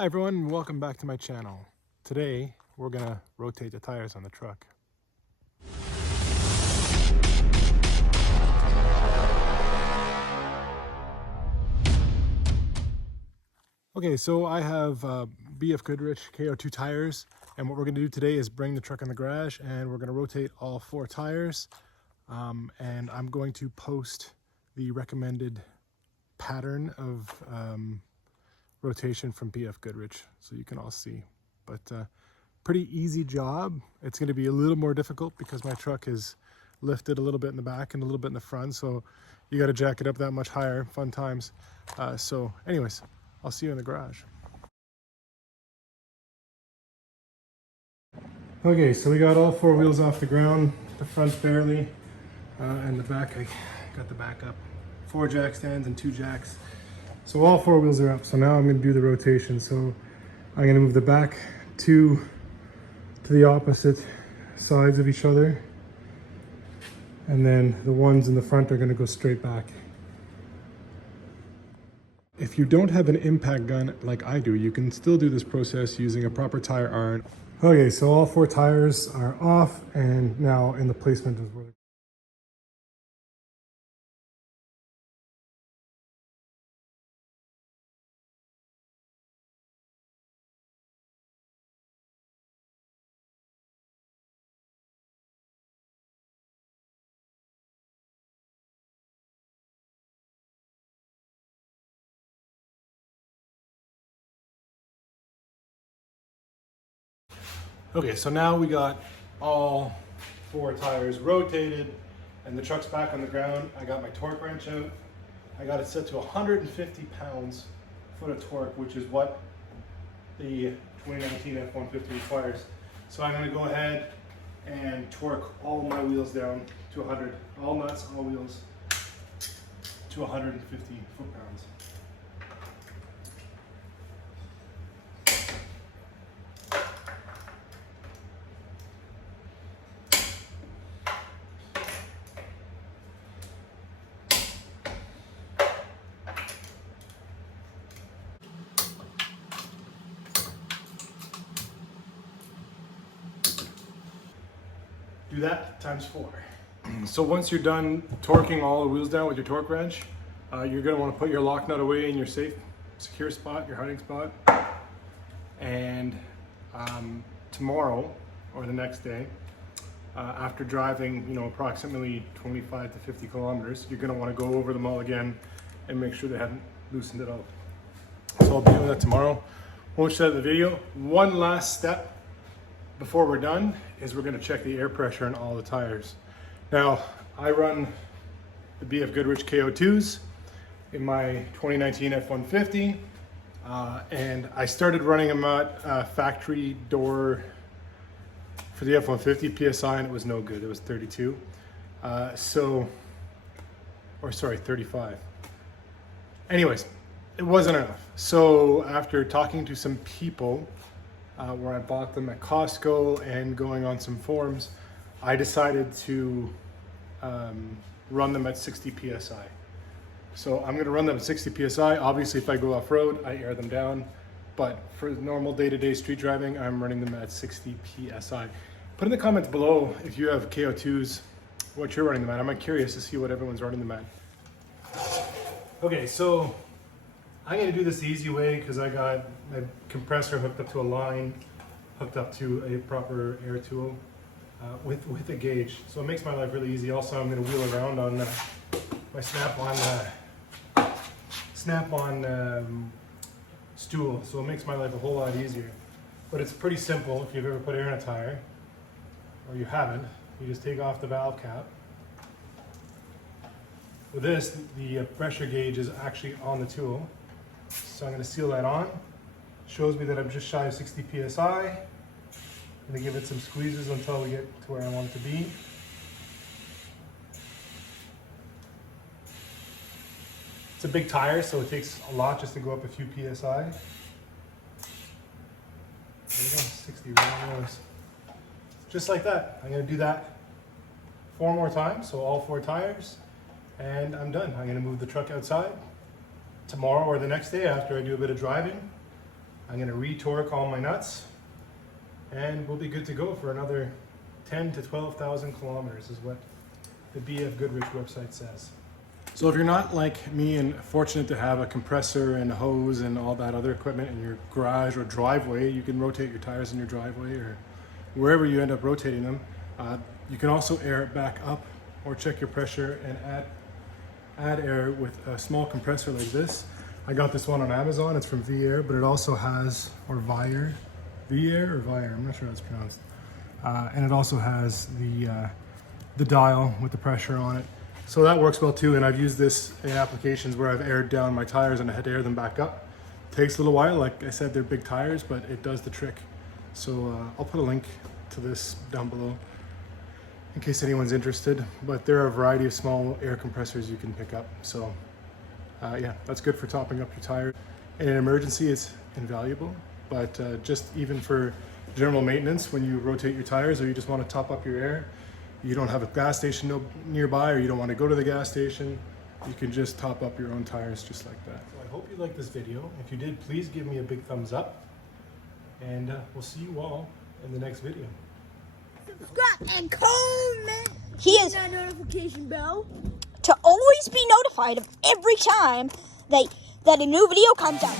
Hi everyone, welcome back to my channel. Today we're gonna rotate the tires on the truck. Okay, so I have BFGoodrich KO2 tires, and what we're gonna do today is bring the truck in the garage and we're gonna rotate all 4 tires, and I'm going to post the recommended pattern of rotation from BFGoodrich so you can all see. But pretty easy job. It's going to be a little more difficult because my truck is lifted a little bit in the back and a little bit in the front, so you got to jack it up that much higher. Fun times. So anyways, I'll see you in the garage. Okay, so we got all 4 wheels off the ground, the front barely, and the back, I got the back up. 4 jack stands and 2 jacks. So all 4 wheels are up. So now I'm going to do the rotation. So I'm going to move the back to the opposite sides of each other. And then the ones in the front are going to go straight back. If you don't have an impact gun like I do, you can still do this process using a proper tire iron. Okay, so all 4 tires are off and now in the placement is where Okay, so now we got all 4 tires rotated and the truck's back on the ground. I got my torque wrench out. I got it set to 150 pounds foot of torque, which is what the 2019 F-150 requires. So I'm going to go ahead and torque all my wheels down to 100, all nuts, all wheels to 150 foot-pounds. Do that times 4. So once you're done torquing all the wheels down with your torque wrench, you're going to want to put your lock nut away in your safe, secure spot, your hiding spot. And tomorrow or the next day, after driving, approximately 25 to 50 kilometers, you're going to want to go over them all again and make sure they haven't loosened it up. So I'll be doing that tomorrow. Won't show the video. One last step before we're done is we're going to check the air pressure on all the tires. Now, I run the BFGoodrich KO2s in my 2019 F-150, and I started running them at factory door for the F-150 PSI, and it was no good. It was 32. 35. Anyways, it wasn't enough. So after talking to some people, where I bought them at Costco and going on some forums, I decided to run them at 60 PSI. So I'm going to run them at 60 PSI. Obviously, if I go off-road, I air them down. But for normal day-to-day street driving, I'm running them at 60 PSI. Put in the comments below if you have KO2s, what you're running them at. I'm curious to see what everyone's running them at. Okay, so I'm going to do this the easy way because I got my compressor hooked up to a line, hooked up to a proper air tool with a gauge. So it makes my life really easy. Also, I'm going to wheel around on my snap-on stool. So it makes my life a whole lot easier. But it's pretty simple if you've ever put air in a tire, or you haven't. You just take off the valve cap. With this, the pressure gauge is actually on the tool. So I'm going to seal that on. Shows me that I'm just shy of 60 PSI. I'm going to give it some squeezes until we get to where I want it to be. It's a big tire, so it takes a lot just to go up a few PSI. There we go, 60 right. Just like that. I'm going to do that 4 more times, so all 4 tires, and I'm done. I'm going to move the truck outside. Tomorrow or the next day after I do a bit of driving, I'm going to re-torque all my nuts, and we'll be good to go for another 10 to 12,000 kilometers is what the BFGoodrich website says. So if you're not like me and fortunate to have a compressor and a hose and all that other equipment in your garage or driveway, you can rotate your tires in your driveway or wherever you end up rotating them. You can also air it back up or check your pressure and add air with a small compressor like this. I got this one on Amazon. It's from V-Air, but it also has, or V-Air, I'm not sure how it's pronounced. And it also has the dial with the pressure on it. So that works well too, and I've used this in applications where I've aired down my tires and I had to air them back up. Takes a little while, like I said, they're big tires, but it does the trick. So I'll put a link to this down below in case anyone's interested, but there are a variety of small air compressors you can pick up. So yeah, that's good for topping up your tire. In an emergency, it's invaluable, but just even for general maintenance, when you rotate your tires or you just want to top up your air, you don't have a gas station nearby or you don't want to go to the gas station, you can just top up your own tires just like that. So I hope you liked this video. If you did, please give me a big thumbs up, and we'll see you all in the next video. Subscribe and comment. Hit that notification bell to always be notified of every time that a new video comes out.